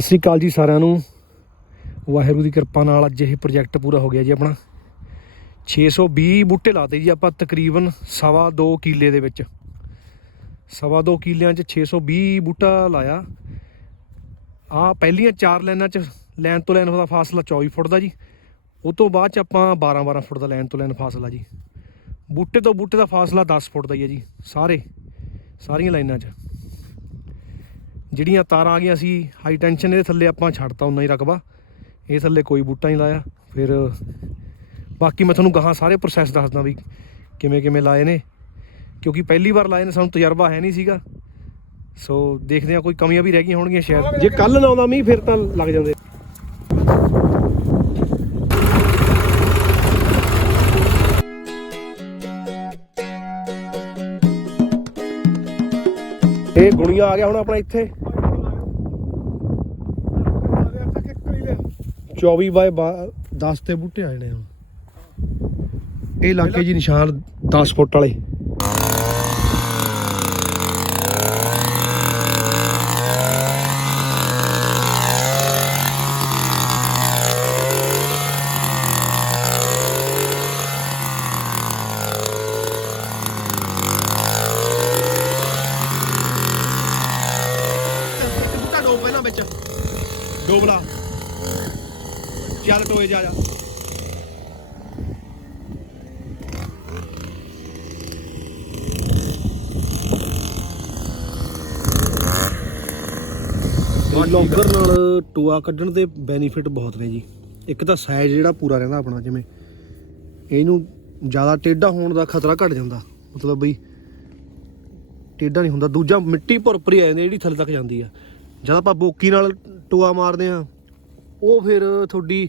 ਸਤਿ ਸ਼੍ਰੀ ਅਕਾਲ ਜੀ ਸਾਰਿਆਂ ਨੂੰ। ਵਾਹਿਗੁਰੂ ਦੀ ਕਿਰਪਾ ਨਾਲ ਅੱਜ ਇਹ ਪ੍ਰੋਜੈਕਟ ਪੂਰਾ ਹੋ ਗਿਆ ਜੀ ਆਪਣਾ। 620 ਬੂਟੇ ਲਾਤੇ ਜੀ ਆਪਾਂ ਤਕਰੀਬਨ ਸਵਾ ਦੋ ਕਿੱਲੇ ਦੇ ਵਿੱਚ। ਸਵਾ ਦੋ ਕਿੱਲਿਆਂ 'ਚ 620 ਬੂਟਾ ਲਾਇਆ। ਆ ਪਹਿਲੀਆਂ ਚਾਰ ਲਾਈਨਾਂ 'ਚ ਲਾਈਨ ਤੋਂ ਲਾਈਨ ਦਾ ਫਾਸਲਾ 24 ਫੁੱਟ ਦਾ ਜੀ। ਉਹ ਤੋਂ ਬਾਅਦ 'ਚ ਆਪਾਂ 12 12 ਫੁੱਟ ਦਾ ਲਾਈਨ ਤੋਂ ਲਾਈਨ ਫਾਸਲਾ ਜੀ। ਬੂਟੇ ਤੋਂ ਬੂਟੇ ਦਾ ਫਾਸਲਾ 10 ਫੁੱਟ ਦਾ ਹੀ ਹੈ ਜੀ, ਸਾਰੇ। ਸਾਰੀਆਂ ਲਾਈਨਾਂ 'ਚ। ਜਿਹੜੀਆਂ ਤਾਰਾਂ ਆ ਗਈਆਂ ਸੀ ਹਾਈ ਟੈਂਸ਼ਨ ਇਹਦੇ ਥੱਲੇ ਆਪਾਂ ਛੱਡਤਾ ਉਨਾ ਹੀ ਰਕਬਾ। ਇਹ ਥੱਲੇ ਕੋਈ ਬੂਟਾ ਨਹੀਂ ਲਾਇਆ। ਫਿਰ ਬਾਕੀ ਮੈਂ ਤੁਹਾਨੂੰ ਗਾਹਾਂ ਸਾਰੇ ਪ੍ਰੋਸੈਸ ਦੱਸਦਾ ਵੀ ਕਿਵੇਂ ਕਿਵੇਂ ਲਾਏ ਨੇ। ਕਿਉਂਕਿ ਪਹਿਲੀ ਵਾਰ ਲਾਏ ਨੇ, ਸਾਨੂੰ ਤਜਰਬਾ ਹੈ ਨਹੀਂ ਸੀਗਾ। ਸੋ ਦੇਖਦੇ ਆ ਕੋਈ ਕਮੀਆਂ ਵੀ ਰਹਿ ਗਈਆਂ ਹੋਣਗੀਆਂ ਸ਼ਾਇਦ। ਜੇ ਕੱਲ ਨਾ ਆਉਂਦਾ ਮੀਂਹ, ਫਿਰ ਤਾਂ ਲੱਗ ਜਾਂਦੇ। ਇਹ ਗੁਣੀਆਂ ਆ ਗਿਆ ਹੁਣ ਆਪਣਾ ਇੱਥੇ। 24 ਬਾਏ 10 ਤੇ ਬੂਟੇ ਆ ਜਾਣੇ ਹੁਣ। ਇਹ ਇਲਾਕੇ ਜੀ ਨਿਸ਼ਾਨ 10 ਫੁੱਟ ਵਾਲੇ। ਡੋਬਲਾ ਚੱਲ ਟੋਏ ਜਾ ਜਾ। ਲੌਂਗਰ ਨਾਲ ਟੋਆ ਕੱਢਣ ਦੇ ਬੈਨੀਫਿਟ ਬਹੁਤ ਨੇ ਜੀ। ਇੱਕ ਤਾਂ ਸਾਈਜ਼ ਜਿਹੜਾ ਪੂਰਾ ਰਹਿੰਦਾ ਆਪਣਾ ਜਿਵੇਂ ਇਹਨੂੰ ਜ਼ਿਆਦਾ ਟੇਢਾ ਹੋਣ ਦਾ ਖਤਰਾ ਘਟ ਜਾਂਦਾ। ਮਤਲਬ ਬਈ ਟੇਢਾ ਨਹੀਂ ਹੁੰਦਾ ਦੂਜਾ ਮਿੱਟੀ ਭੁਰਭਰੀ ਆ ਜਾਂਦੀ ਜਿਹੜੀ ਥੱਲੇ ਤੱਕ ਜਾਂਦੀ ਆ। ਜਦ ਆਪਾਂ ਬੋਕੀ ਨਾਲ ਟੋਆ ਮਾਰਦੇ ਆ ਉਹ ਫਿਰ ਤੁਹਾਡੀ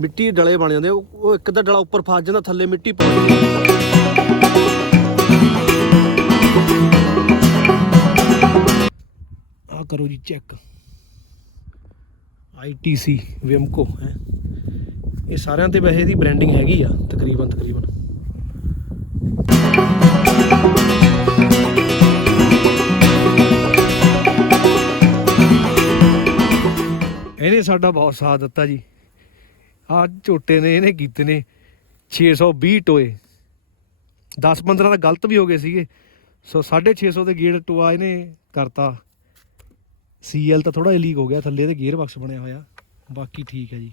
ਮਿੱਟੀ ਡਲੇ ਬਣ ਜਾਂਦੇ ਉਹ ਉਹ ਇੱਕ ਤਾਂ ਡਲਾ ਉੱਪਰ ਫਸ ਜਾਂਦਾ, ਥੱਲੇ ਮਿੱਟੀ ਪਾ ਆ। ਕਰੋ ਜੀ ਚੈੱਕ। ਆਈਟੀਸੀ ਵਿਮਕੋ, ਹੈ। ਇਹ ਸਾਰਿਆਂ ਤੇ ਵੈਸੇ ਇਹਦੀ ਬ੍ਰਾਂਡਿੰਗ ਹੈਗੀ ਆ, ਤਕਰੀਬਨ ਤਕਰੀਬਨ। ਇਹਨੇ ਸਾਡਾ ਬਹੁਤ ਸਾਥ ਦਿੱਤਾ ਜੀ। ਆ ਝੋਟੇ ਨੇ, ਇਹਨੇ ਕੀਤੇ ਨੇ 620 ਟੋਏ। 10 15 ਤਾਂ ਗਲਤ ਵੀ ਹੋ ਗਏ ਸੀਗੇ। ਸੋ 650 ਦੇ ਗੇੜ ਟੋਆ ਇਹਨੇ ਕਰਤਾ। ਸੀਐਲ ਤਾਂ ਥੋੜਾ ਲੀਕ ਹੋ ਗਿਆ, ਥੱਲੇ ਤੇ ਗੇਅਰ ਬਾਕਸ ਬਣਿਆ ਹੋਇਆ। ਬਾਕੀ ਠੀਕ ਹੈ ਜੀ।